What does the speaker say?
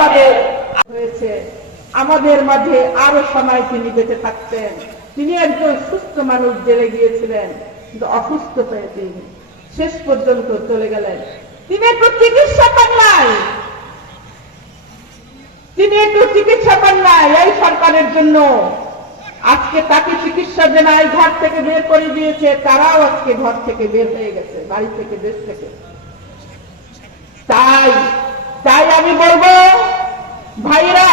আমাদের হয়েছে, আমাদের মাঝে আরো সময় তিনি বেঁচে থাকতেন। তিনি একজন সুস্থ মানুষ, জেলে গিয়েছিলেন, কিন্তু অসুস্থ হয়ে তিনি শেষ পর্যন্ত চলে গেলেন। তিনি একটু চিকিৎসা পান নাই, তিনি একটু চিকিৎসা পান নাই এই সরকারের জন্য। আজকে তাকে চিকিৎসার জন্য এই ঘর থেকে বের করে দিয়েছে, তারাও আজকে ঘর থেকে বের হয়ে গেছে, বাড়ি থেকে, দেশ থেকে। তাই আমি বলবো ভাইরা,